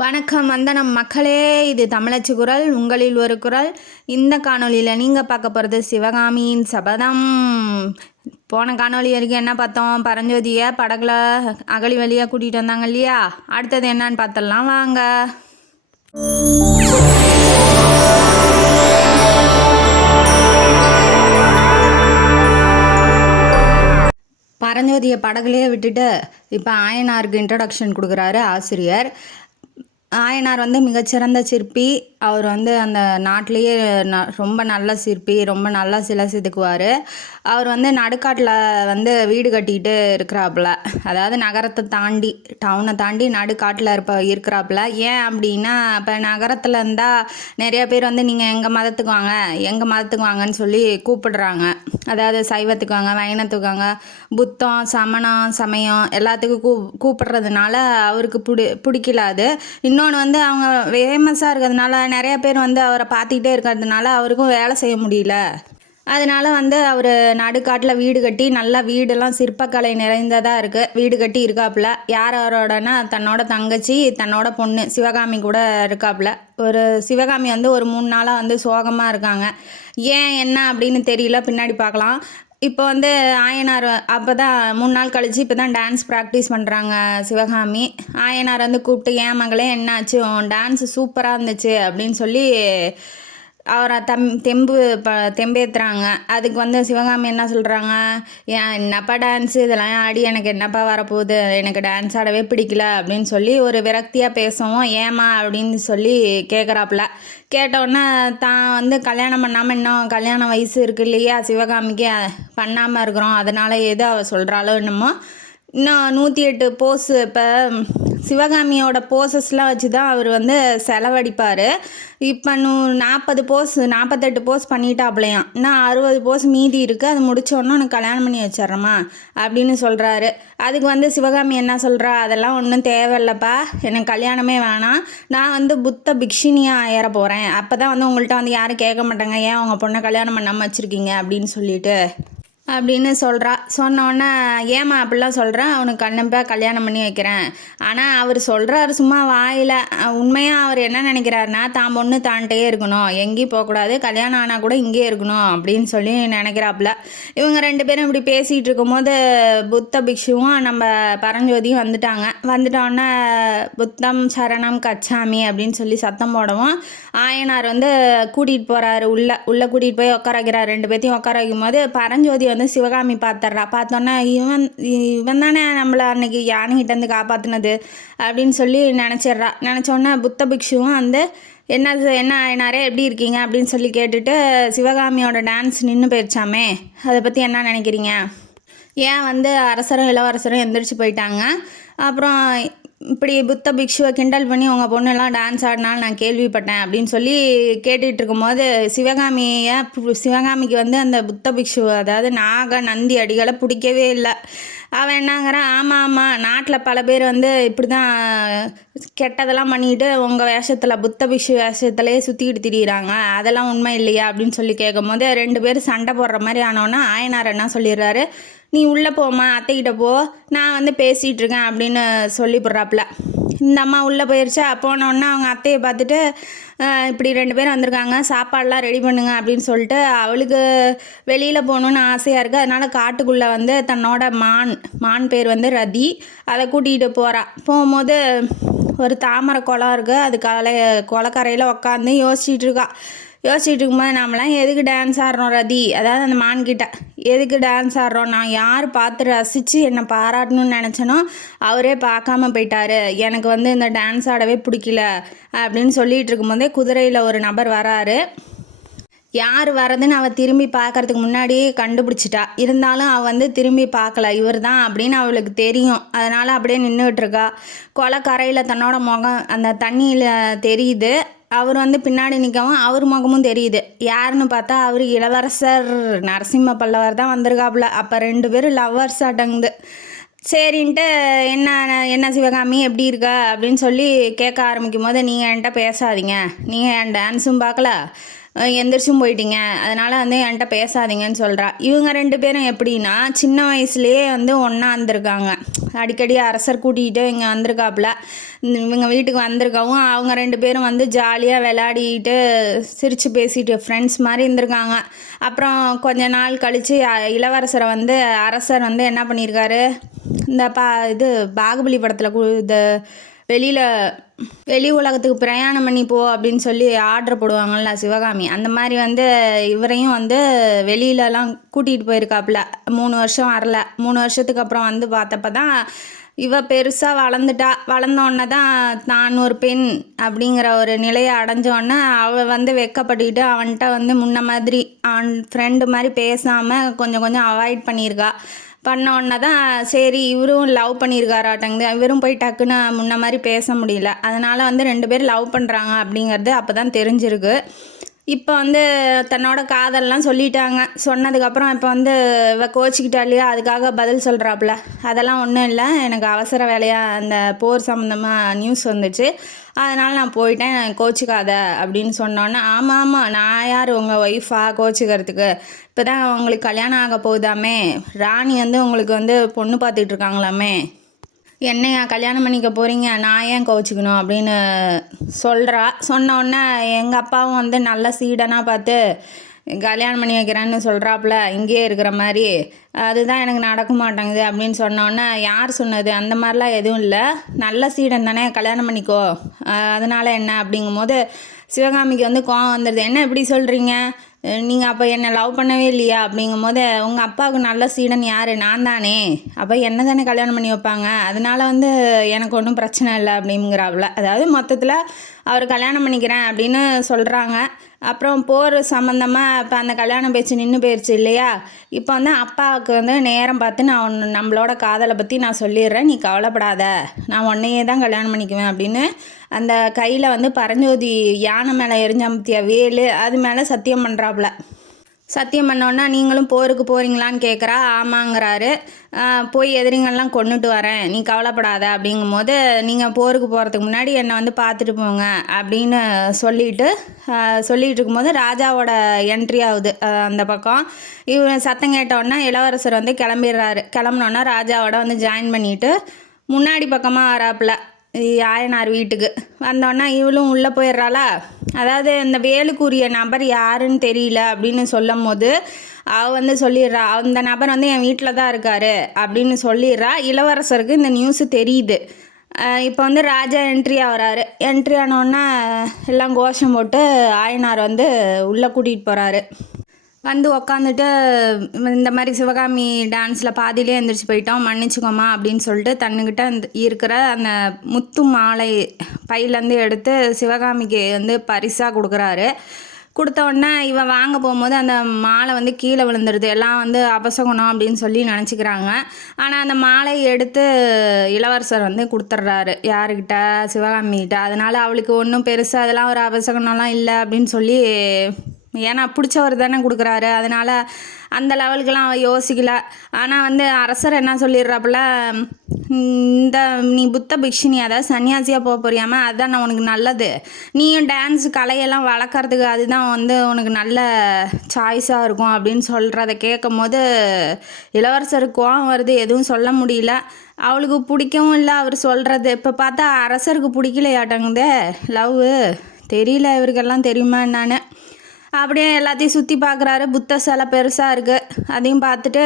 வணக்கம் வந்தனம் மக்களே, இது தமிழச்சி குரல், உங்களில் ஒரு குரல். இந்த காணொலியில் நீங்கள் பார்க்க போகிறது சிவகாமியின் சபதம். போன காணொலி வரைக்கும் என்ன பார்த்தோம்? பரஞ்சோதியை படகுல அகழி வழியாக கூட்டிகிட்டு வந்தாங்க இல்லையா? அடுத்தது என்னன்னு பார்த்துடலாம் வாங்க. பரஞ்சோதியை படகுலேயே விட்டுட்டு இப்போ ஆயனாருக்கு இன்ட்ரடக்ஷன் கொடுக்குறாரு ஆசிரியர். ஆயனார் மிகச்சிறந்த சிற்பி. அவர் அந்த நாட்டிலேயே ரொம்ப நல்ல சிற்பி, ரொம்ப நல்லா சிலை செதுக்குவார். அவர் நடுக்காட்டில் வீடு கட்டிக்கிட்டு இருக்கிறாப்புல. அதாவது நகரத்தை தாண்டி, டவுனை தாண்டி நடுக்காட்டில் இருக்கிறாப்புல. ஏன் அப்படின்னா, இப்போ நகரத்தில் இருந்தால் நிறைய பேர் நீங்கள் எங்கள் மதத்துக்கு வாங்க, எங்கள் மதத்துக்கு வாங்கன்னு சொல்லி கூப்பிடுறாங்க. அதாவது சைவத்துக்கு வாங்க, வைணத்துக்கு வாங்க, புத்தம், சமணம், சமயம் எல்லாத்துக்கும் கூப்பிடுறதுனால அவருக்கு பிடிக்கல. அது இன்னொன்று அவங்க ஃபேமஸாக இருக்கிறதுனால நிறைய பேர் அவரை பார்த்துக்கிட்டே இருக்கிறதுனால அவருக்கும் வேலை செய்ய முடியல. அதனால் அவர் நடுக்காட்டில் வீடு கட்டி நல்லா வீடெல்லாம் சிற்பக்கலை நிறைந்ததாக இருக்குது. வீடு கட்டி இருக்காப்புல. யாரோடனா தன்னோட தங்கச்சி, தன்னோட பொண்ணு சிவகாமி கூட இருக்காப்புல. ஒரு சிவகாமி ஒரு 3 நாளாக சோகமாக இருக்காங்க. ஏன் என்ன அப்படின்னு தெரியல, பின்னாடி பார்க்கலாம். இப்போ ஆயனார் அப்போ தான் 3 நாள் கழித்து இப்போ தான் டான்ஸ் ப்ராக்டிஸ் பண்ணுறாங்க சிவகாமி. ஆயனார் கூப்பிட்டு, ஏன் மகளே என்னாச்சு, டான்ஸு சூப்பராக இருந்துச்சு அப்படின்னு சொல்லி அவரை தெம்பேற்றுறாங்க. அதுக்கு சிவகாமி என்ன சொல்கிறாங்க, ஏன் என்னப்பா டான்ஸு, இதெல்லாம் ஆடி எனக்கு என்னப்பா வரப்போகுது, எனக்கு டான்ஸ் ஆடவே பிடிக்கல அப்படின்னு சொல்லி ஒரு விரக்தியாக பேசவும், ஏமா அப்படின்னு சொல்லி கேட்குறாப்புல. கேட்டோடனே தான் கல்யாணம் பண்ணாமல் இன்னும் கல்யாண வயசு இருக்குது இல்லையா சிவகாமிக்கு, பண்ணாமல் இருக்கிறோம், அதனால் எது அவள் சொல்கிறாளோ என்னமோ. இன்னும் 108 போஸு, இப்போ சிவகாமியோட போஸஸ்லாம் வச்சு தான் அவர் செலவழிப்பார். இப்போ 40 போஸ் 48 போஸ் பண்ணிட்டாப்லையாம். இன்னும் 60 போஸ் மீதி இருக்குது, அது முடித்தோடனே உனக்கு கல்யாணம் பண்ணி வச்சிட்றோமா அப்படின்னு சொல்கிறாரு. அதுக்கு சிவகாமி என்ன சொல்கிறா, அதெல்லாம் ஒன்றும் தேவையில்லப்பா, எனக்கு கல்யாணமே வேணாம், நான் புத்த பிக்ஷினியாக ஆயிர போகிறேன், அப்போ தான் உங்கள்கிட்ட யாரும் கேட்க மாட்டாங்க, ஏன் உங்கள் பொண்ணை கல்யாணம் பண்ணாமல் வச்சுருக்கீங்க அப்படின்னு சொல்லிட்டு அப்படின்னு சொல்கிறா. சொன்னோன்னே, ஏமா அப்படிலாம் சொல்கிறேன், அவனுக்கு கண்டிப்பாக கல்யாணம் பண்ணி வைக்கிறேன். ஆனால் அவர் சொல்கிறாரு சும்மா வாயில். உண்மையாக அவர் என்ன நினைக்கிறாருன்னா, தான் பொண்ணு தான்ட்டே இருக்கணும், எங்கேயும் போகக்கூடாது, கல்யாணம் ஆனால் கூட இங்கே இருக்கணும் அப்படின்னு சொல்லி நினைக்கிறாப்புல. இவங்க 2 பேரும் இப்படி பேசிகிட்டு இருக்கும்போது புத்த பிக்ஷுவும் நம்ம பரஞ்சோதியும் வந்துட்டோன்னே புத்தம் சரணம் கச்சாமி அப்படின்னு சொல்லி சத்தம் போடவும், ஆயனார் கூட்டிகிட்டு போகிறாரு, உள்ளே கூட்டிகிட்டு போய் உட்கார வைக்கிறார். 2 பேர்த்தையும் உட்கார வைக்கும் போது பரஞ்சோதி சிவகாமி பார்த்துட்றா. பார்த்தோன்னே இவன் தானே நம்மளை அன்னைக்கு யானைகிட்டேருந்து காப்பாற்றினது அப்படின்னு சொல்லி நினச்சோன்னே புத்த பிக்ஷுவும் என்ன ஆயனாரே எப்படி இருக்கீங்க அப்படின்னு சொல்லி கேட்டுட்டு, சிவகாமியோட டான்ஸ் நின்று போயிடுச்சாமே, அதை பற்றி என்ன நினைக்கிறீங்க, ஏன் அரசரும் இளவரசரும் எந்திரிச்சு போயிட்டாங்க, அப்புறம் இப்படி புத்த பிக்ஷுவை கிண்டல் பண்ணி உங்கள் பொண்ணெல்லாம் டான்ஸ் ஆடினாலும் நான் கேள்விப்பட்டேன் அப்படின்னு சொல்லி கேட்டுகிட்டு இருக்கும்போது சிவகாமிக்கு அந்த புத்த பிக்ஷு, அதாவது நந்தி அடிகளை பிடிக்கவே இல்லை. அவன் என்னங்கிறான், ஆமாம் நாட்டில் பல பேர் இப்படி தான் கெட்டதெல்லாம் பண்ணிக்கிட்டு உங்கள் வேஷத்தில் புத்த பிக்ஷு வேஷத்துலேயே சுற்றிக்கிட்டு திரியிறாங்க, அதெல்லாம் உண்மை இல்லையா அப்படின்னு சொல்லி கேட்கும் போது 2 பேரும் சண்டை போடுற மாதிரி ஆனோன்னா ஆயனார் என்ன சொல்லிடுறாரு, நீ உள்ளே போமா, அத்தைக்கிட்ட போ, நான் பேசிகிட்டு இருக்கேன் அப்படின்னு சொல்லி போடுறாப்புல. இந்த அம்மா உள்ளே போயிடுச்சா. போனோன்னா அவங்க அத்தையை பார்த்துட்டு, இப்படி 2 பேர் வந்திருக்காங்க, சாப்பாடெலாம் ரெடி பண்ணுங்க அப்படின்னு சொல்லிட்டு, அவளுக்கு வெளியில் போகணுன்னு ஆசையாக இருக்குது. அதனால் காட்டுக்குள்ளே தன்னோட மான் பேர் ரதி, அதை கூட்டிகிட்டு போகிறா. போகும்போது ஒரு தாமரை குளம் இருக்குது, அது குளக்கரையில் உட்காந்து யோசிச்சுட்டு இருக்கும்போது, நம்மளாம் எதுக்கு டான்ஸ் ஆடுறோம் ரதி, அதாவது அந்த மான்கிட்ட எதுக்கு டான்ஸ் ஆடுறோம், நான் யார் பார்த்து ரசித்து என்னை பாராட்டணும்னு நினச்சனோ அவரே பார்க்காம போயிட்டாரு, எனக்கு இந்த டான்ஸ் ஆடவே பிடிக்கல அப்படின்னு சொல்லிகிட்டு இருக்கும்போதே குதிரையில் ஒரு நபர் வராரு. யார் வரதுன்னு அவள் திரும்பி பார்க்கறதுக்கு முன்னாடியே கண்டுபிடிச்சிட்டா. இருந்தாலும் அவள் திரும்பி பார்க்கல, இவர் தான் அப்படின்னு அவளுக்கு தெரியும். அதனால் அப்படியே நின்றுட்டுருக்கா. குளக்கரையில் தன்னோட முகம் அந்த தண்ணியில் தெரியுது. அவர் பின்னாடி நிற்கவும் அவர் முகமும் தெரியுது. யாருன்னு பார்த்தா அவர் இளவரசர் நரசிம்ம பல்லவர் தான் வந்திருக்காப்புல. அப்போ 2 பேரும் லவ்வர்ஸ் அடங்குது. சரின்ட்டு, என்ன சிவகாமி எப்படி இருக்கா அப்படின்னு சொல்லி கேட்க ஆரம்பிக்கும் போது, நீங்கள் என்கிட்ட பேசாதீங்க, நீங்கள் என் டான்ஸும் பார்க்கல, எந்திரிச்சும் போயிட்டீங்க, அதனால் வந்து என்கிட்ட பேசாதீங்கன்னு சொல்கிறா. இவங்க 2 பேரும் எப்படின்னா சின்ன வயசுலேயே வந்து ஒன்றா இருந்திருக்காங்க. அடிக்கடி அரசர் கூட்டிகிட்டு இங்கே வந்திருக்காப்புல. இவங்க வீட்டுக்கு வந்திருக்கவும் அவங்க 2 பேரும் வந்து ஜாலியாக விளையாடிட்டு சிரித்து பேசிட்டு ஃப்ரெண்ட்ஸ் மாதிரி இருந்திருக்காங்க. அப்புறம் கொஞ்ச நாள் கழித்து இளவரசரை வந்து அரசர் வந்து என்ன பண்ணியிருக்காரு, இந்த இது பாகுபலி படத்தில் இந்த வெளி உலகத்துக்கு பிரயாணம் பண்ணி போ அப்படின்னு சொல்லி ஆர்டர் போடுவாங்கள்ல சிவகாமி, அந்த மாதிரி வந்து இவரையும் வந்து வெளியிலலாம் கூட்டிகிட்டு போயிருக்காப்புல. 3 வருஷம் வரல. 3 வருஷத்துக்கு அப்புறம் வந்து பார்த்தப்ப தான் இவ பெருசாக வளர்ந்துட்டா. வளர்ந்தோடனே தான் தான் ஒரு பெண் அப்படிங்கிற ஒரு நிலையை அடைஞ்சோடனே அவள் வந்து வெக்கப்பட்டுக்கிட்டு அவன்கிட்ட வந்து முன்ன மாதிரி அவன் ஃப்ரெண்டு மாதிரி பேசாமல் கொஞ்சம் கொஞ்சம் அவாய்ட் பண்ணியிருக்கா. பண்ண உடனே தான் சரி இவரும் லவ் பண்ணியிருக்காராட்டங்குது. இவரும் போய் டக்குன்னு முன்ன மாதிரி பேச முடியல. அதனால் வந்து 2 பேரும் லவ் பண்ணுறாங்க அப்படிங்கிறது அப்போ தான் தெரிஞ்சிருக்கு. இப்போ வந்து தன்னோட காதல்லாம் சொல்லிட்டாங்க. சொன்னதுக்கப்புறம் இப்போ வந்து இவ கோச்சிக்கிட்டா இல்லையா, அதுக்காக பதில் சொல்கிறாப்புல. அதெல்லாம் ஒன்றும் இல்லை, எனக்கு அவசர வேலையாக அந்த போர் சம்மந்தமாக நியூஸ் வந்துச்சு, அதனால் நான் போயிட்டேன், கோச்சிக்காத அப்படின்னு சொன்னோன்னே, ஆமாம் நான் யார் உங்கள் ஒய்ஃபாக கோச்சிக்கிறதுக்கு, இப்போ தான் உங்களுக்கு கல்யாணம் ஆக போகுதாமே, ராணி வந்து உங்களுக்கு வந்து பொண்ணு பார்த்துட்டு இருக்காங்களாமே, என்னையா கல்யாணம் பண்ணிக்க போகிறீங்க, நான் ஏன் கோச்சிக்கணும் அப்படின்னு சொல்கிறா. சொன்னோடனே எங்கள் அப்பாவும் வந்து நல்ல சீடனாக பார்த்து கல்யாணம் பண்ணி வைக்கிறேன்னு சொல்கிறாப்புல இங்கேயே இருக்கிற மாதிரி, அதுதான் எனக்கு நடக்க மாட்டேங்குது அப்படின்னு சொன்னோன்னே, யார் சொன்னது, அந்த மாதிரிலாம் எதுவும் இல்லை, நல்ல சீடன் தானே கல்யாணம் பண்ணிக்கோ, அதனால் என்ன அப்படிங்கும் போது சிவகாமிக்கு வந்து கோவம் வந்துடுது. என்ன இப்படி சொல்கிறீங்க, நீங்கள் அப்போ என்னை லவ் பண்ணவே இல்லையா அப்படிங்கும் போது, உங்கள் அப்பாவுக்கு நல்ல சீடன் யார், நான் தானே, அப்போ என்ன தானே கல்யாணம் பண்ணி வைப்பாங்க, அதனால் வந்து எனக்கு ஒன்றும் பிரச்சனை இல்லை அப்படிங்கிறாப்புல. அதாவது மொத்தத்தில் அவர் கல்யாணம் பண்ணிக்கிறேன் அப்படின்னு சொல்கிறாங்க. அப்புறம் போர் சம்மந்தமாக இப்போ அந்த கல்யாணம் பேச்சு நின்று போயிடுச்சு இல்லையா. இப்போ வந்து அப்பாவுக்கு வந்து நேரம் பார்த்து நான் நம்மளோட காதலை பற்றி நான் சொல்லிடுறேன், நீ கவலைப்படாத, நான் உன்னையே தான் கல்யாணம் பண்ணிக்குவேன் அப்படின்னு அந்த கையில் வந்து பரஞ்சோதி யானை மேலே எரிஞ்சமத்திய வேலு அது மேலே சத்தியம் பண்ணுறாப்புல. சத்தியம் பண்ணோன்னா நீங்களும் போருக்கு போகிறீங்களான்னு கேட்குறா. ஆமாங்கிறாரு. போய் எதிரிங்கள்லாம் கொண்டுட்டு வரேன், நீ கவலைப்படாத அப்படிங்கும் போது, நீங்கள் போருக்கு போகிறதுக்கு முன்னாடி என்னை வந்து பார்த்துட்டு போங்க அப்படின்னு சொல்லிட்டு இருக்கும்போது ராஜாவோட என்ட்ரி ஆகுது அந்த பக்கம். இவர் சத்தம் கேட்டோன்னா இளவரசர் வந்து கிளம்பிடுறாரு. கிளம்புனோன்னா ராஜாவோட வந்து ஜாயின் பண்ணிவிட்டு முன்னாடி பக்கமாக வராப்புல ஆயனார் வீட்டுக்கு வந்தோன்னா இவளும் உள்ளே போயிடுறாளா. அதாவது இந்த வேலுக்குரிய நபர் யாருன்னு தெரியல அப்படின்னு சொல்லும் போது அவள் வந்து சொல்லிடுறா, அந்த நபர் வந்து என் வீட்டில் தான் இருக்கார் அப்படின்னு சொல்லிடுறா. இளவரசருக்கு இந்த நியூஸு தெரியுது. இப்போ வந்து ராஜா என்ட்ரி ஆகிறாரு. என்ட்ரி ஆனோன்னா எல்லாம் கோஷம் போட்டு ஆயனார் வந்து உள்ளே கூட்டிகிட்டு போகிறாரு. வந்து உக்காந்துட்டு இந்த மாதிரி சிவகாமி டான்ஸில் பாதியிலே எழுந்திரிச்சு போயிட்டோம், மன்னிச்சுக்கோமா அப்படின்னு சொல்லிட்டு தன்னுக்கிட்ட இருக்கிற அந்த முத்து மாலை பையிலேருந்து எடுத்து சிவகாமிக்கு வந்து பரிசாக கொடுக்குறாரு. கொடுத்த உடனே இவன் வாங்க போகும்போது அந்த மாலை வந்து கீழே விழுந்துடுது. எல்லாம் வந்து அபசகுணம் அப்படின்னு சொல்லி நினச்சிக்கிறாங்க. ஆனால் அந்த மாலையை எடுத்து இளவரசர் வந்து கொடுத்துட்றாரு. யாருக்கிட்ட, சிவகாமிக்கிட்ட. அதனால் அவளுக்கு ஒன்றும் பெருசாக அதெல்லாம் ஒரு அபசகுணம்லாம் இல்லை அப்படின்னு சொல்லி, ஏன்னா பிடிச்சவர் தானே கொடுக்குறாரு, அதனால் அந்த லெவலுக்கெல்லாம் அவள் யோசிக்கல. ஆனால் வந்து அரசர் என்ன சொல்லிடுறாப்புல, இந்த நீ புத்த பிக்ஷினி அதாவது சன்னியாசியாக போக போறியாம, அதுதான் நான் உனக்கு நல்லது, நீயும் டான்ஸ் கலையெல்லாம் வளர்க்குறதுக்கு அதுதான் வந்து உனக்கு நல்ல சாய்ஸாக இருக்கும் அப்படின்னு சொல்கிறத கேட்கும் போது இளவரசருக்கு கோவம் வருது. எதுவும் சொல்ல முடியல. அவளுக்கு பிடிக்கவும் இல்லை அவர் சொல்கிறது. இப்போ பார்த்தா அரசருக்கு பிடிக்கலையாட்டங்குதே லவ். தெரியல இவருக்கெல்லாம் தெரியுமா என்னான்னு. அப்படியே எல்லாத்தையும் சுற்றி பார்க்குறாரு. புத்த சிலை பெருசாக இருக்குது. அதையும் பார்த்துட்டு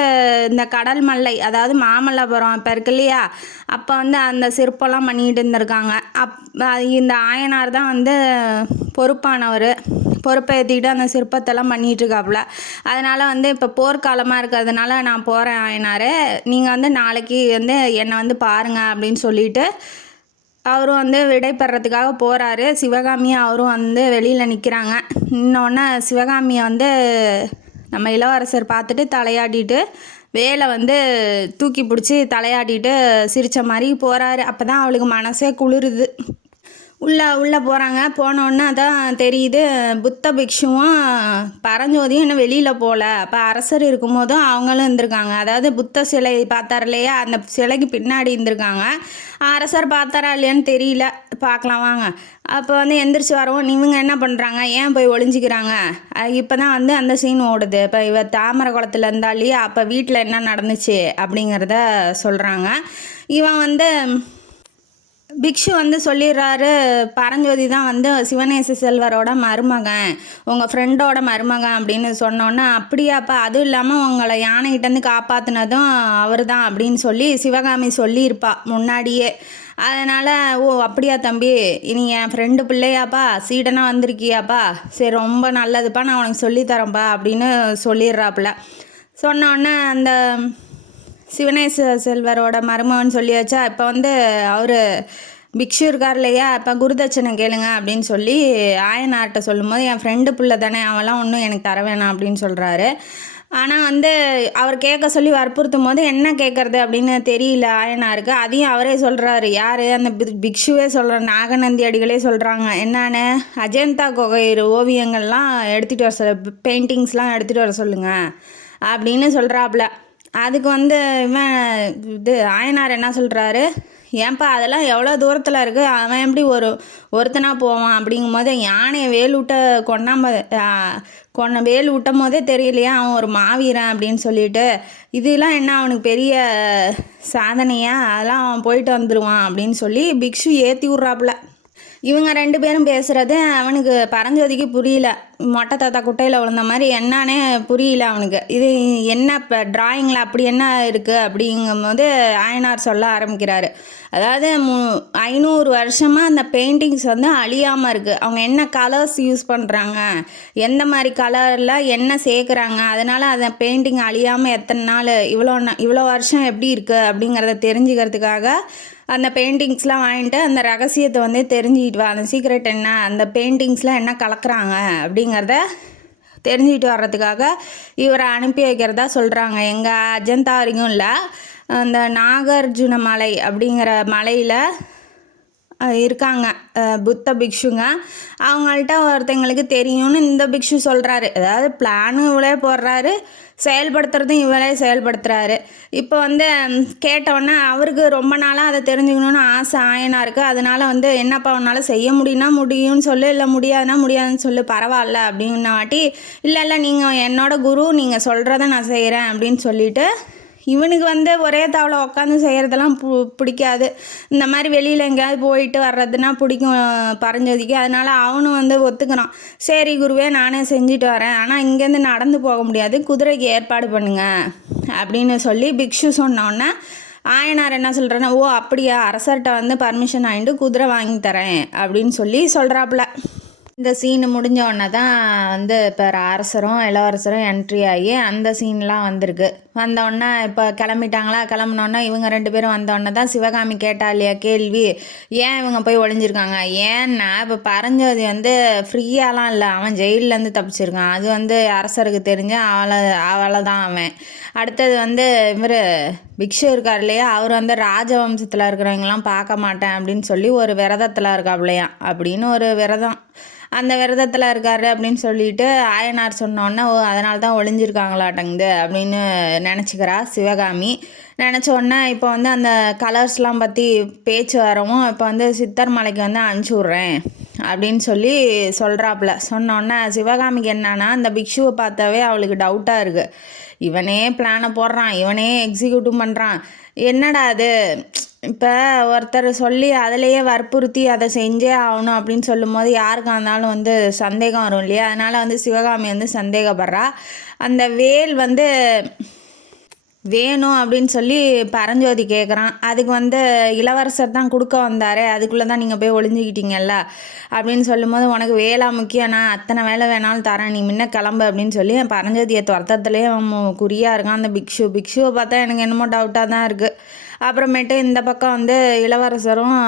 இந்த கடல் மல்லை அதாவது மாமல்லபுரம் இப்போ இருக்கு இல்லையா, அப்போ வந்து அந்த சிற்பம்லாம் பண்ணிக்கிட்டு இருந்திருக்காங்க. இந்த ஆயனார் தான் வந்து பொறுப்பானவர். பொறுப்பை ஏற்றிக்கிட்டு அந்த சிற்பத்தெல்லாம் பண்ணிகிட்ருக்காப்புல. அதனால் வந்து இப்போ போர்க்காலமாக இருக்கிறதுனால நான் போகிறேன் ஆயனார், நீங்கள் வந்து நாளைக்கு வந்து என்னை வந்து பாருங்கள் அப்படின்னு சொல்லிவிட்டு அவரும் வந்து விடை பெறத்துக்காக போகிறாரு. சிவகாமியும் அவரும் வந்து வெளியில் நிற்கிறாங்க. இன்னொன்று சிவகாமியை வந்து நம்ம இளவரசர் பார்த்துட்டு தலையாட்டிட்டு வேலை வந்து தூக்கி பிடிச்சி தலையாட்டிட்டு சிரித்த மாதிரி போகிறாரு. அப்போ தான் அவளுக்கு மனசே குளிருது. உள்ளே போகிறாங்க. போனோடனே அதான் தெரியுது புத்த பிக்ஷுவும் பரஞ்சோதியும் இன்னும் வெளியில் போகல. அப்போ அரசர் இருக்கும்போதும் அவங்களும் இருந்திருக்காங்க. அதாவது புத்த சிலை பார்த்தார் இல்லையா, அந்த சிலைக்கு பின்னாடி இருந்திருக்காங்க. அரசர் பார்த்தாரா இல்லையான்னு தெரியல, பார்க்கலாம் வாங்க. அப்போ வந்து எந்திரிச்சு வரவும் இவங்க என்ன பண்ணுறாங்க, ஏன் போய் ஒளிஞ்சிக்கிறாங்க. இப்போ தான் வந்து அந்த சீன் ஓடுது. இப்போ இவ தாமரை குளத்தில் இருந்தாலே அப்போ வீட்டில் என்ன நடந்துச்சு அப்படிங்கிறத சொல்கிறாங்க. இவன் வந்து பிக்ஷு வந்து சொல்லிடுறாரு, பரஞ்சோதி தான் வந்து சிவனேச செல்வரோட மருமகன், உங்கள் ஃப்ரெண்டோட மருமகன் அப்படின்னு சொன்னோன்னே, அப்படியாப்பா, அதுவும் இல்லாமல் உங்களை யானைகிட்டேருந்து காப்பாற்றினதும் அவர் தான் அப்படின்னு சொல்லி சிவகாமி சொல்லியிருப்பா முன்னாடியே. அதனால் ஓ அப்படியா தம்பி, இனி என் ஃப்ரெண்டு பிள்ளையாப்பா, சீடனாக வந்திருக்கியாப்பா, சரி ரொம்ப நல்லதுப்பா, நான் உனக்கு சொல்லித்தரேன்ப்பா அப்படின்னு சொல்லிடுறாப்புல. சொன்னோடனே அந்த சிவனேச செல்வரோட மருமகன் சொல்லியாச்சா. இப்போ வந்து அவர் பிக்ஷு இருக்கார் இல்லையா, இப்போ குருதட்சணை கேளுங்க அப்படின்னு சொல்லி ஆயனார்கிட்ட சொல்லும்போது, என் ஃப்ரெண்டு பிள்ளை தானே, அவெல்லாம் ஒன்றும் எனக்கு தர வேணாம் அப்படின்னு சொல்கிறாரு. ஆனால் வந்து அவர் கேட்க சொல்லி வற்புறுத்தும் போது என்ன கேட்குறது அப்படின்னு தெரியல ஆயனாருக்கு. அதையும் அவரே சொல்கிறாரு. யார், அந்த பிக்ஷுவே சொல்கிற நாகநந்தி அடிகளே சொல்கிறாங்க. என்னான்னு, அஜந்தா குகை ஓவியங்கள்லாம் எடுத்துகிட்டு வர சொல்ல, பெயிண்டிங்ஸ்லாம் எடுத்துகிட்டு வர சொல்லுங்கள் அப்படின்னு சொல்கிறாப்புல. அதுக்கு வந்து இவன் ஆயனார் என்ன சொல்கிறாரு, ஏன்பா அதெல்லாம் எவ்வளோ தூரத்தில் இருக்குது, அவன் எப்படி ஒருத்தனாக போவான் அப்படிங்கும்போது, யானையை வேல் விட்டும் போதே தெரியலையா அவன் ஒரு மாவீரன் அப்படின்னு சொல்லிட்டு, இதெல்லாம் என்ன அவனுக்கு பெரிய சாதனையா, அதெல்லாம் அவன் போயிட்டு வந்துடுவான் அப்படின்னு சொல்லி பிக்ஷு ஏற்றி விட்றாப்புல. இவங்க 2 பேரும் பேசுகிறது அவனுக்கு பரஞ்சோதிக்கு புரியல. மொட்டை தாத்தா குட்டையில் விழுந்த மாதிரி என்னானே புரியல அவனுக்கு. இது என்ன இப்போ ட்ராயிங்கில் அப்படி என்ன இருக்குது அப்படிங்கும்போது ஆயனார் சொல்ல ஆரம்பிக்கிறாரு. அதாவது 500 வருஷமாக அந்த பெயிண்டிங்ஸ் வந்து அழியாமல் இருக்குது. அவங்க என்ன கலர்ஸ் யூஸ் பண்ணுறாங்க, எந்த மாதிரி கலரில் என்ன சேர்க்குறாங்க, அதனால் அந்த பெயிண்டிங் அழியாமல் எத்தனை நாள் இவ்வளோ வருஷம் எப்படி இருக்குது அப்படிங்கிறத தெரிஞ்சுக்கிறதுக்காக அந்த பெயிண்டிங்ஸ்லாம் வாங்கிட்டு அந்த ரகசியத்தை வந்து தெரிஞ்சுக்கிட்டு வா, அந்த சீக்ரெட் என்ன, அந்த பெயிண்டிங்ஸில் என்ன கலக்குறாங்க அப்படிங்கிறத தெரிஞ்சுக்கிட்டு வர்றதுக்காக இவரை அனுப்பி வைக்கிறதா சொல்கிறாங்க. எங்கள் அஜந்தா வரைக்கும் இல்லை, அந்த நாகார்ஜுன மலை அப்படிங்கிற மலையில் இருக்காங்க புத்த பிக்ஷுங்க. அவங்கள்ட்ட ஒருத்தங்களுக்கு தெரியும்னு இந்த பிக்ஷு சொல்கிறாரு. அதாவது பிளானு இவளே போடுறாரு, செயல்படுத்துறதும் இவளே செயல்படுத்துகிறாரு. இப்போ வந்து கேட்டவுடனே அவருக்கு ரொம்ப நாளாக அதை தெரிஞ்சுக்கணுன்னு ஆசை ஆயனாருக்கு. அதனால் வந்து என்னப்பா உன்னால் செய்ய முடியும்னா முடியும்னு சொல்லு, இல்லை முடியாதுன்னா முடியாதுன்னு சொல்லு, பரவாயில்ல அப்படின்ன வாட்டி, இல்லை நீங்கள் என்னோட குரு, நீங்கள் சொல்கிறத நான் செய்கிறேன் அப்படின்னு சொல்லிட்டு, இவனுக்கு வந்து ஒரே தாவலை உட்காந்து செய்கிறதெல்லாம் பிடிக்காது. இந்த மாதிரி வெளியில் எங்கேயாவது போயிட்டு வர்றதுனா பிடிக்கும் பரஞ்சோதிக்கு. அதனால் அவனும் வந்து ஒத்துக்கிறான். சரி குருவே, நானே செஞ்சுட்டு வரேன், ஆனால் இங்கேருந்து நடந்து போக முடியாது, குதிரைக்கு ஏற்பாடு பண்ணுங்க அப்படின்னு சொல்லி பிக்ஷு சொன்னோன்னே ஆயனார் என்ன சொல்கிறேன்னா, ஓ அப்படியா, அரசர்கிட்ட வந்து பர்மிஷன் வாங்கிட்டு குதிரை வாங்கி தரேன் அப்படின்னு சொல்லி சொல்கிறாப்புல. இந்த சீனு முடிஞ்ச உடனே தான் வந்து இப்போ அரசரும் இளவரசரும் என்ட்ரி ஆகி அந்த சீன்லாம் வந்திருக்கு. வந்தோடனே இப்போ கிளம்பிட்டாங்களா, கிளம்புனோடனே இவங்க 2 பேரும் வந்தோடனே தான் சிவகாமி கேட்டா இல்லையா கேள்வி, ஏன் இவங்க போய் ஒளிஞ்சிருக்காங்க. ஏன்னா இப்போ பரஞ்சோதி வந்து ஃப்ரீயாலாம் இல்லை, அவன் ஜெயிலேருந்து தப்பிச்சிருக்கான். அது வந்து அரசருக்கு தெரிஞ்சு அவளை தான் அவன். அடுத்தது வந்து இவர் பிக்ஷு இருக்கார் இல்லையா, அவர் வந்து ராஜவம்சத்தில் இருக்கிறவங்களாம் பார்க்க மாட்டேன் அப்படின்னு சொல்லி ஒரு விரதத்தில் இருக்காப்லையா, அப்படின்னு ஒரு விரதம். அந்த விரதத்தில் இருக்காரு அப்படின்னு சொல்லிட்டு ஆயனார் சொன்னோன்னே, ஓ அதனால தான் ஒளிஞ்சிருக்காங்களாட்டங்குது அப்படின்னு நினச்சிக்கிறா சிவகாமி. நினச்சோடனே இப்போ வந்து அந்த கலர்ஸ்லாம் பற்றி பேச்சு வரவும், இப்போ வந்து சித்தர் மலைக்கு வந்து அனுப்பிச்சி விட்றேன் அப்படின்னு சொல்லி சொல்கிறாப்புல. சொன்னோன்னே சிவகாமிக்கு என்னன்னா, அந்த பிக்ஷுவை பார்த்தாவே அவளுக்கு டவுட்டாக இருக்குது. இவனே பிளானை போடுறான், இவனே எக்ஸிக்யூட்டிவ் பண்ணுறான், என்னடா அது, இப்போ ஒருத்தர் சொல்லி அதிலையே வற்புறுத்தி அதை செஞ்சே ஆகணும் அப்படின்னு சொல்லும்போது யாருக்காக இருந்தாலும் வந்து சந்தேகம் வரும் இல்லையா. அதனால் வந்து சிவகாமி வந்து சந்தேகப்படுறா. அந்த வேல் வந்து வேணும் அப்படின்னு சொல்லி பரஞ்சோதி கேட்குறான். அதுக்கு வந்து இளவரசர் தான் கொடுக்க வந்தார், அதுக்குள்ளே தான் நீங்கள் போய் ஒளிஞ்சிக்கிட்டீங்கல்ல அப்படின்னு சொல்லும்போது, உனக்கு வேலை முக்கியம், நான் அத்தனை வேலை வேணாலும் தரேன், நீ முன்ன கிளம்பு அப்படின்னு சொல்லி பரஞ்சோதியை துரத்தத்துலேயே குறியாக இருக்கான் அந்த பிக்ஷுவை பார்த்தா எனக்கு என்னமோ டவுட்டாக தான் இருக்குது. அப்புறமேட்டு இந்த பக்கம் வந்து இளவரசரும்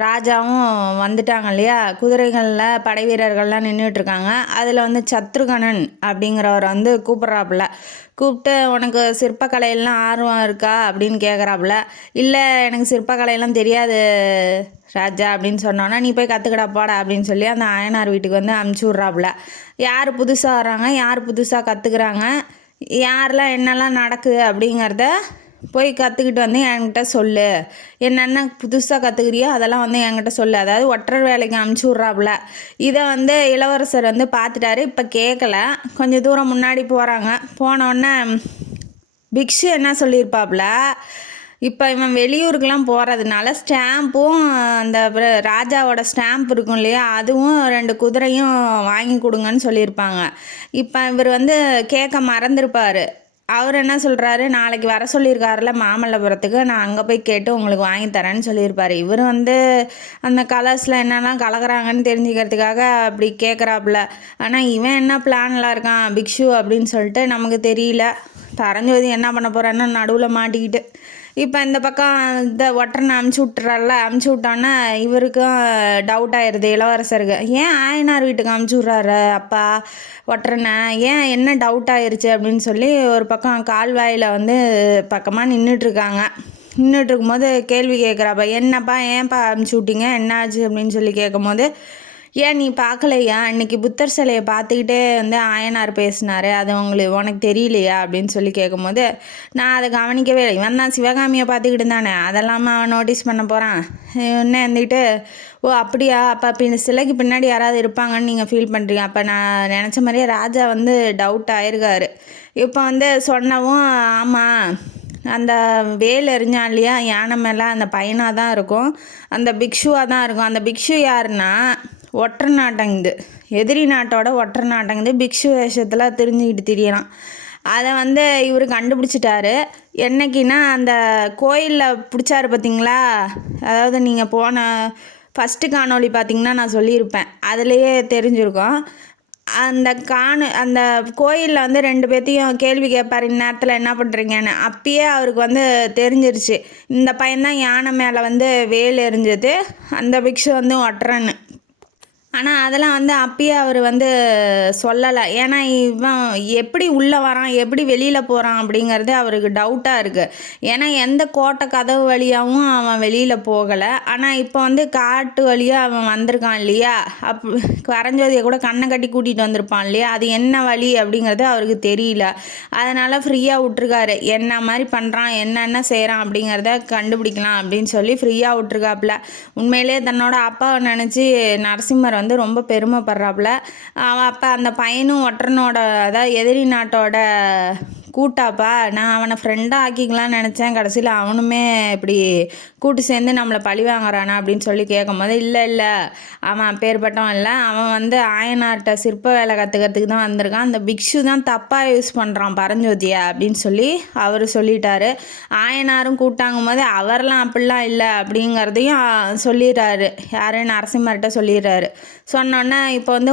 ராஜாவும் வந்துட்டாங்க இல்லையா, குதிரைகளில் படை வீரர்கள்லாம் நின்றுட்டுருக்காங்க. அதில் வந்து சத்ருகணன் அப்படிங்கிறவர் வந்து கூப்பிட்றாப்புல. கூப்பிட்டு உனக்கு சிற்பக்கலையெல்லாம் ஆர்வம் இருக்கா அப்படின்னு கேட்குறாப்புல. இல்லை எனக்கு சிற்பக்கலையெல்லாம் தெரியாது ராஜா அப்படின்னு சொன்னோன்னா, நீ போய் கற்றுக்கடா போடா அப்படின்னு சொல்லி அந்த அயனார் வீட்டுக்கு வந்து அமுச்சு விட்றாப்புல. யார் புதுசாக வர்றாங்க, யார் புதுசாக கற்றுக்குறாங்க, யாரெல்லாம் என்னெல்லாம் நடக்குது அப்படிங்கிறத போய் கற்றுக்கிட்டு வந்து என்கிட்ட சொல்லு. என்னென்ன புதுசாக கற்றுக்கிறியோ அதெல்லாம் வந்து என்கிட்ட சொல்லு. அதாவது ஒற்றர் வேலைக்கு அமுச்சு விட்றாப்புல. இதை வந்து இளவரசர் வந்து பார்த்துட்டாரு. இப்போ கேட்கல. கொஞ்சம் தூரம் முன்னாடி போகிறாங்க. போனோடனே பிக்ஷு என்ன சொல்லியிருப்பாப்புல, இப்போ இவன் வெளியூருக்கெலாம் போகிறதுனால ஸ்டாம்பும் அந்த ராஜாவோட ஸ்டாம்ப் இருக்கும் இல்லையா, அதுவும் 2 குதிரையும் வாங்கி கொடுங்கன்னு சொல்லியிருப்பாங்க. இப்போ இவர் வந்து கேட்க மறந்துருப்பார். அவர் என்ன சொல்கிறாரு, நாளைக்கு வர சொல்லியிருக்காருல மாமல்லபுரத்துக்கு, நான் அங்கே போய் கேட்டு உங்களுக்கு வாங்கி தரேன்னு சொல்லியிருப்பார். இவர் வந்து அந்த கலர்ஸில் என்னெல்லாம் கலக்கிறாங்கன்னு தெரிஞ்சுக்கிறதுக்காக அப்படி கேட்குறாப்புல. ஆனால் இவன் என்ன பிளானில் இருக்கான் பிக்ஷு அப்படின்னு சொல்லிட்டு நமக்கு தெரியல. பரஞ்சோதி என்ன பண்ண போகிறான்னு நடுவில் மாட்டிக்கிட்டு இப்போ இந்த பக்கம் இந்த ஒற்றனை அமுச்சு விட்டுறால. அமுச்சு விட்டோன்னா இவருக்கும் டவுட் ஆயிடுது இளவரசருக்கு. ஏன் ஆயனார் வீட்டுக்கு அமுச்சு விட்றாரு அப்பா ஒற்றனை, ஏன் என்ன டவுட் ஆயிடுச்சு அப்படின்னு சொல்லி ஒரு பக்கம் கால்வாயில் வந்து பக்கமாக நின்றுட்டுருக்காங்க. நின்றுட்டு இருக்கும்போது கேள்வி கேட்குறாப்பா, என்னப்பா ஏன்ப்பா அமுச்சு விட்டீங்க, என்னாச்சு அப்படின்னு சொல்லி கேட்கும்போது, ஏன் நீ பார்க்கலையா, இன்றைக்கி புத்தர் சிலையை பார்த்துக்கிட்டே வந்து ஆயனார் பேசினார், அது உனக்கு தெரியலையா அப்படின்னு சொல்லி கேட்கும்போது, நான் அதை கவனிக்கவே இல்லை, இவன் தான் சிவகாமியை பார்த்துக்கிட்டு இருந்தானே, அதெல்லாம் அவன் நோட்டீஸ் பண்ண போகிறான். என்ன இருந்துக்கிட்டு, ஓ அப்படியா, அப்போ சிலைக்கு பின்னாடி யாராவது இருப்பாங்கன்னு நீங்கள் ஃபீல் பண்ணுறீங்க. அப்போ நான் நினச்ச மாதிரியே ராஜா வந்து டவுட் ஆயிருக்காரு. இப்போ வந்து சொன்னவும், ஆமாம் அந்த வேல் எறிஞ்சான் இல்லையா யானை மேலே, அந்த பையனாக தான் இருக்கும், அந்த பிக்ஷுவாக தான் இருக்கும். அந்த பிக்ஷு யாருன்னா ஒற்ற நாட்டங்குது, எதிரி நாட்டோட ஒற்ற நாட்டங்குது, பிக்ஷு வேஷத்தில் தெரிஞ்சுக்கிட்டு திரியலாம். அதை வந்து இவர் கண்டுபிடிச்சிட்டாரு. என்னைக்குன்னா அந்த கோயிலில் பிடிச்சாரு பார்த்தீங்களா, அதாவது நீங்கள் போன ஃபஸ்ட்டு காணொளி பார்த்திங்கன்னா நான் சொல்லியிருப்பேன், அதுலேயே தெரிஞ்சிருக்கோம். அந்த கோயிலில் வந்து 2 பேர்த்தையும் கேள்வி கேட்பார், இந்நேரத்தில் என்ன பண்ணுறீங்கன்னு. அப்பயே அவருக்கு வந்து தெரிஞ்சிருச்சு, இந்த பையன்தான் யானை மேலே வந்து வேல் எறிஞ்சது, அந்த பிக்ஷு வந்து ஒட்டுறன்னு. ஆனால் அதெல்லாம் வந்து அப்பயே அவர் வந்து சொல்லலை. ஏன்னா இவன் எப்படி உள்ளே வரான், எப்படி வெளியில் போகிறான் அப்படிங்கிறது அவருக்கு டவுட்டாக இருக்குது. ஏன்னா எந்த கோட்டை கதவு வழியாகவும் அவன் வெளியில் போகலை. ஆனால் இப்போ வந்து காட்டு வழியாக அவன் வந்திருக்கான் இல்லையா, பரஞ்சோதியை கூட கண்ணை கட்டி கூட்டிகிட்டு வந்திருப்பான் இல்லையா, அது என்ன வழி அப்படிங்கிறது அவருக்கு தெரியல. அதனால் ஃப்ரீயாக விட்ருக்காரு, என்ன மாதிரி பண்ணுறான் என்னென்ன செய்கிறான் அப்படிங்கிறத கண்டுபிடிக்கலாம் அப்படின்னு சொல்லி ஃப்ரீயாக விட்ருக்காப்புல. உண்மையிலே தன்னோட அப்பாவை நினச்சி நரசிம்மர் வந்து ரொம்ப பெருமைப்படுறாப்புல. அவன் அப்போ அந்த பையனும் ஒற்றனோட, அதாவது எதிரி நாட்டோட கூட்டாப்பா, நான் அவனை ஃப்ரெண்டாக ஆக்கிக்கலான்னு நினச்சேன், கடைசியில் அவனுமே இப்படி கூட்டு சேர்ந்து நம்மளை பழி வாங்குறானா அப்படின்னு சொல்லி கேட்கும் போது, இல்லை அவன் அப்பேற்பட்டவன் இல்லை, அவன் வந்து ஆயனார்கிட்ட சிற்ப வேலை கற்றுக்கிறதுக்கு தான் வந்திருக்கான், அந்த பிக்ஷு தான் தப்பாக யூஸ் பண்ணுறான் பரஞ்சோதியை அப்படின்னு சொல்லி அவர் சொல்லிட்டாரு. ஆயனாரும் கூட்டாங்கும் போது அவரெல்லாம் அப்படிலாம் இல்லை அப்படிங்கிறதையும் சொல்லிடுறாரு. யார், நரசிம்மர்கிட்ட சொல்லிடுறாரு. சொன்னோன்னே இப்போ வந்து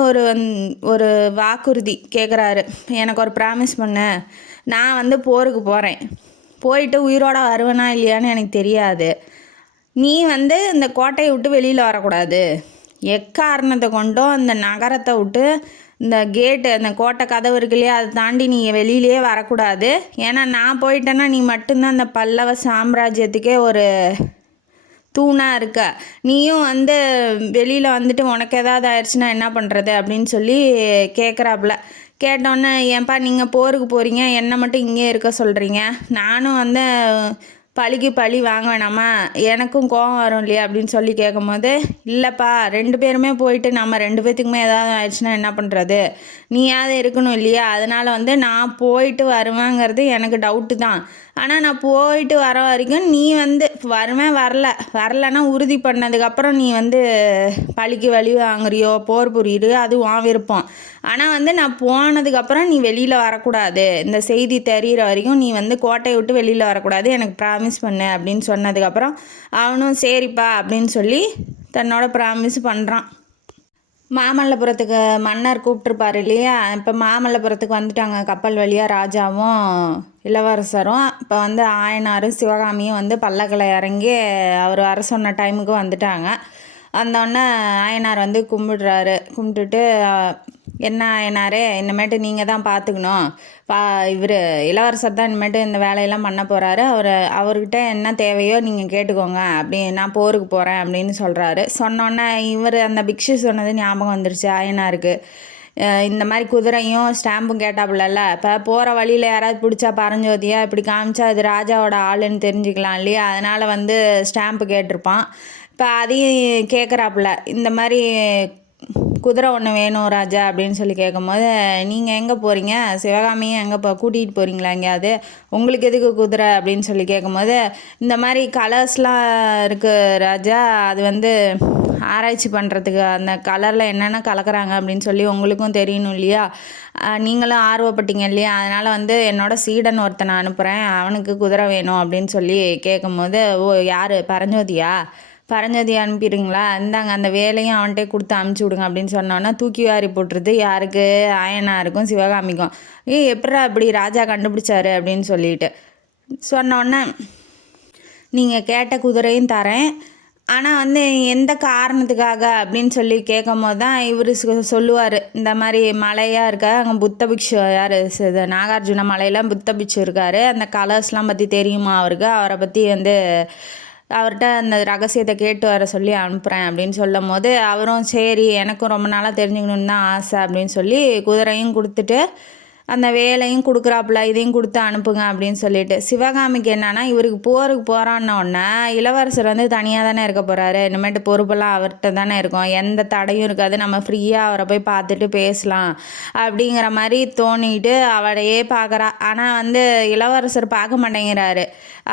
ஒரு வாக்குறுதி கேட்குறாரு, எனக்கு ஒரு ப்ராமிஸ் பண்ணு, நான் வந்து போருக்கு போகிறேன், போயிட்டு உயிரோட வருவேனா இல்லையான்னு எனக்கு தெரியாது, நீ வந்து இந்த கோட்டையை விட்டு வெளியில் வரக்கூடாது, எக்காரணத்தை கொண்டும் அந்த நகரத்தை விட்டு இந்த கேட்டு, அந்த கோட்டை கதவு இருக்கு இல்லையா, அதை தாண்டி நீ வெளியிலே வரக்கூடாது. ஏன்னா நான் போயிட்டேன்னா நீ மட்டும்தான் அந்த பல்லவ சாம்ராஜ்யத்துக்கே ஒரு தூணாக இருக்க, நீயும் வந்து வெளியில் வந்துட்டு உனக்கு ஏதாவது ஆயிடுச்சுன்னா என்ன பண்ணுறது அப்படின்னு சொல்லி கேட்குறாப்புல. கேட்டோன்னே, ஏன்பா நீங்கள் போருக்கு போகிறீங்க, என்னை மட்டும் இங்கே இருக்க சொல்கிறீங்க, நானும் வந்து பழிக்கு பழி வாங்க வேணாமா, எனக்கும் கோபம் வரும் இல்லையா அப்படின்னு சொல்லி கேட்கும்போது, இல்லைப்பா 2 பேருமே போயிட்டு நம்ம 2 பேர்த்துக்குமே ஏதாவது ஆயிடுச்சுன்னா என்ன பண்ணுறது, நீயாவது இருக்கணும் இல்லையா, அதனால் வந்து நான் போயிட்டு வருவேங்கிறது எனக்கு டவுட்டு தான், ஆனால் நான் போயிட்டு வர வரைக்கும் நீ வந்து வருவேன் வரலைன்னா உறுதி பண்ணதுக்கப்புறம் நீ வந்து பழிக்கு வழி வாங்குறியோ போர் புரியுது, அது உன் விருப்பம், ஆனால் வந்து நான் போனதுக்கப்புறம் நீ வெளியில் வரக்கூடாது, இந்த செய்தி தெரிகிற வரைக்கும் நீ வந்து கோட்டையை விட்டு வெளியில் வரக்கூடாது, எனக்கு ப்ராமிஸ் பண்ணு அப்படின்னு சொன்னதுக்கப்புறம் அவனும் சரிப்பா அப்படின்னு சொல்லி தன்னோட ப்ராமிஸ் பண்ணுறான். மாமல்லபுரத்துக்கு மன்னர் கூப்பிட்ருப்பாரு இல்லையா? இப்போ மாமல்லபுரத்துக்கு வந்துட்டாங்க கப்பல் வழியாக ராஜாவும் இளவரசரும். இப்போ வந்து ஆயனாரும் சிவகாமியும் வந்து பல்லக்கில் இறங்கி அவர் வர சொன்ன டைமுக்கு வந்துட்டாங்க. வந்தோடனே ஆயனார் வந்து கும்பிடுறாரு. கும்பிட்டுட்டு என்ன ஆயனாரே, இனிமேட்டு நீங்கள் தான் பார்த்துக்கணும். இவர் இளவரசர் தான் இனிமேட்டு இந்த வேலையெல்லாம் பண்ண போகிறாரு. அவர்கிட்ட என்ன தேவையோ நீங்கள் கேட்டுக்கோங்க, அப்படி நான் போருக்கு போகிறேன் அப்படின்னு சொல்கிறாரு. சொன்னோன்னே இவர் அந்த பிக்ஷு சொன்னது ஞாபகம் வந்துருச்சு ஆயனாருக்கு. இந்த மாதிரி குதிரையும் ஸ்டாம்பும் கேட்டாப்புலல்ல, இப்போ போகிற வழியில் யாராவது பிடிச்சா பரஞ்சோதியா இப்படி காமிச்சா அது ராஜாவோட ஆளுன்னு தெரிஞ்சுக்கலாம் இல்லையா? அதனால் வந்து ஸ்டாம்பு கேட்டிருப்பான். இப்போ அதையும் கேட்குறாப்புல, இந்த மாதிரி குதிரை ஒன்று வேணும் ராஜா அப்படின்னு சொல்லி கேட்கும்போது, நீங்கள் எங்கே போகிறீங்க, சிவகாமியும் எங்கே கூட்டிகிட்டு போகிறீங்களா எங்கேயாவது, உங்களுக்கு எதுக்கு குதிரை அப்படின்னு சொல்லி கேட்கும்போது, இந்த மாதிரி கலர்ஸ்லாம் இருக்குது ராஜா, அது வந்து ஆராய்ச்சி பண்ணுறதுக்கு அந்த கலரில் என்னென்ன கலக்கிறாங்க அப்படின்னு சொல்லி உங்களுக்கும் தெரியணும் இல்லையா, நீங்களும் ஆர்வப்பட்டீங்க இல்லையா, அதனால் வந்து என்னோடய சீடன் ஒருத்தனை அனுப்புகிறேன், அவனுக்கு குதிரை வேணும் அப்படின்னு சொல்லி கேட்கும்போது, ஓ யார் பரஞ்சோதியா, பரஞ்சோதி அனுப்பிடுங்களா, இந்தாங்க அந்த வேலையும் அவன்கிட்டே கொடுத்து அனுப்பிச்சி விடுங்க அப்படின்னு சொன்னோன்னா தூக்கி வாரி போட்டுருது. யாருக்கு, ஆயனாருக்கும் சிவகாமிக்கும். எப்படா இப்படி ராஜா கண்டுபிடிச்சாரு அப்படின்னு சொல்லிட்டு சொன்னோன்னே, நீங்கள் கேட்ட குதிரையும் தரேன், ஆனால் வந்து எந்த காரணத்துக்காக அப்படின்னு சொல்லி கேட்கும் போது தான் இவர் சொல்லுவார், இந்த மாதிரி மலையாக இருக்கா அங்கே புத்த பிக்ஷு யார் நாகார்ஜுன மலையில் புத்த பிக்ஷு இருக்கார், அந்த கலர்ஸ்லாம் பற்றி தெரியுமா அவருக்கு, அவரை பற்றி வந்து அவர்கிட்ட அந்த ரகசியத்தை கேட்டு வர சொல்லி அனுப்புகிறேன் அப்படின்னு சொல்லும் போது அவரும் சரி எனக்கும் ரொம்ப நாளாக தெரிஞ்சுக்கணுன்னு தான் ஆசை அப்படின்னு சொல்லி குதிரையும் கொடுத்துட்டு அந்த வேலையும் கொடுக்குறாப்புல, இதையும் கொடுத்து அனுப்புங்க அப்படின்னு சொல்லிட்டு. சிவகாமிக்கு என்னன்னா, இவருக்கு போருக்கு போகிறான்னொன்னே இளவரசர் வந்து தனியாக தானே இருக்க போகிறாரு, இனிமேட்டு பொறுப்பெல்லாம் அவர்கிட்ட தானே இருக்கும், எந்த தடையும் இருக்காது, நம்ம ஃப்ரீயாக அவரை போய் பார்த்துட்டு பேசலாம் அப்படிங்கிற மாதிரி தோணிட்டு அவளையே பார்க்குறா. ஆனால் வந்து இளவரசர் பார்க்க மாட்டேங்கிறாரு,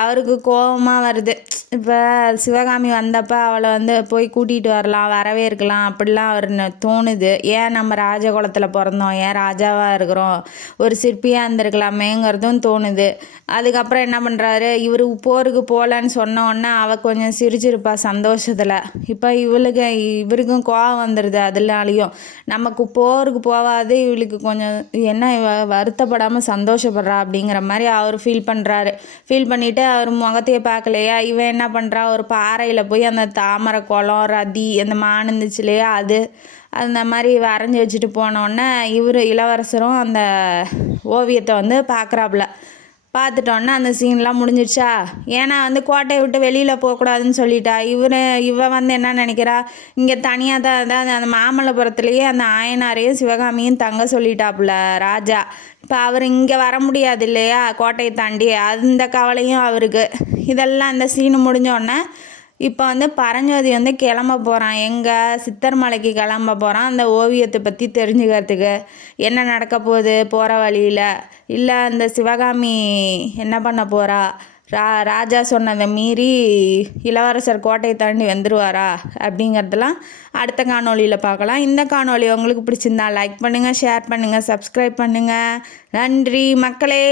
அவருக்கு கோபமாக வருது. இப்போ சிவகாமி வந்தப்போ அவளை வந்து போய் கூட்டிகிட்டு வரலாம், வரவே இருக்கலாம் அப்படிலாம் அவர் தோணுது. ஏன் நம்ம ராஜகுலத்தில் பிறந்தோம், ஏன் ராஜாவாக இருக்கிறோம், ஒரு சிற்பியாக இருந்திருக்கலாமேங்கிறதும் தோணுது. அதுக்கப்புறம் என்ன பண்ணுறாரு, இவர் போருக்கு போகலன்னு சொன்னோன்னே அவள் கொஞ்சம் சிரிச்சிருப்பா சந்தோஷத்தில். இப்போ இவருக்கும் கோவம் வந்துடுது. அதனாலையும் நமக்கு போருக்கு போகாது, இவளுக்கு கொஞ்சம் என்ன வருத்தப்படாமல் சந்தோஷப்படுறா அப்படிங்கிற மாதிரி அவர் ஃபீல் பண்ணுறாரு. ஃபீல் பண்ணிவிட்டு அவர் முகத்தையே பார்க்கலையா, இவன் என்ன பண்ணுறா, ஒரு பாறையில் போய் அந்த தாமரை குளம் ரதி அந்த மான் இருந்துச்சு இல்லையா, அந்த மாதிரி வரைஞ்சி வச்சுட்டு போனோடனே இளவரசரும் அந்த ஓவியத்தை வந்து பார்க்குறாப்புல. பார்த்துட்டோன்னே அந்த சீன்லாம் முடிஞ்சிடுச்சா. ஏன்னா வந்து கோட்டையை விட்டு வெளியில் போகக்கூடாதுன்னு சொல்லிட்டா. இவ வந்து என்ன நினைக்கிறா, இங்கே தனியாக தான் அதாவது அந்த மாமல்லபுரத்துலேயே அந்த ஆயனாரையும் சிவகாமியும் தங்க சொல்லிட்டாப்புல ராஜா. இப்போ அவர் இங்கே வர முடியாது இல்லையா கோட்டையை தாண்டி, அந்த கவலையும் அவருக்கு. இதெல்லாம் இந்த சீனு முடிஞ்சோடனே இப்போ வந்து பரஞ்சோதி வந்து கிளம்ப போகிறான், எங்கே சித்தர் மலைக்கு கிளம்ப போகிறான் அந்த ஓவியத்தை பற்றி தெரிஞ்சுக்கிறதுக்கு. என்ன நடக்க போகுது போகிற வழியில், இல்லை அந்த சிவகாமி என்ன பண்ண போகிறா, ராஜா சொன்னதை மீறி இளவரசர் கோட்டையை தாண்டி வந்துடுவாரா அப்படிங்கிறதெல்லாம் அடுத்த காணொலியில் பார்க்கலாம். இந்த காணொலி உங்களுக்கு பிடிச்சிருந்தா லைக் பண்ணுங்கள், ஷேர் பண்ணுங்கள், சப்ஸ்கிரைப் பண்ணுங்கள். நன்றி மக்களே.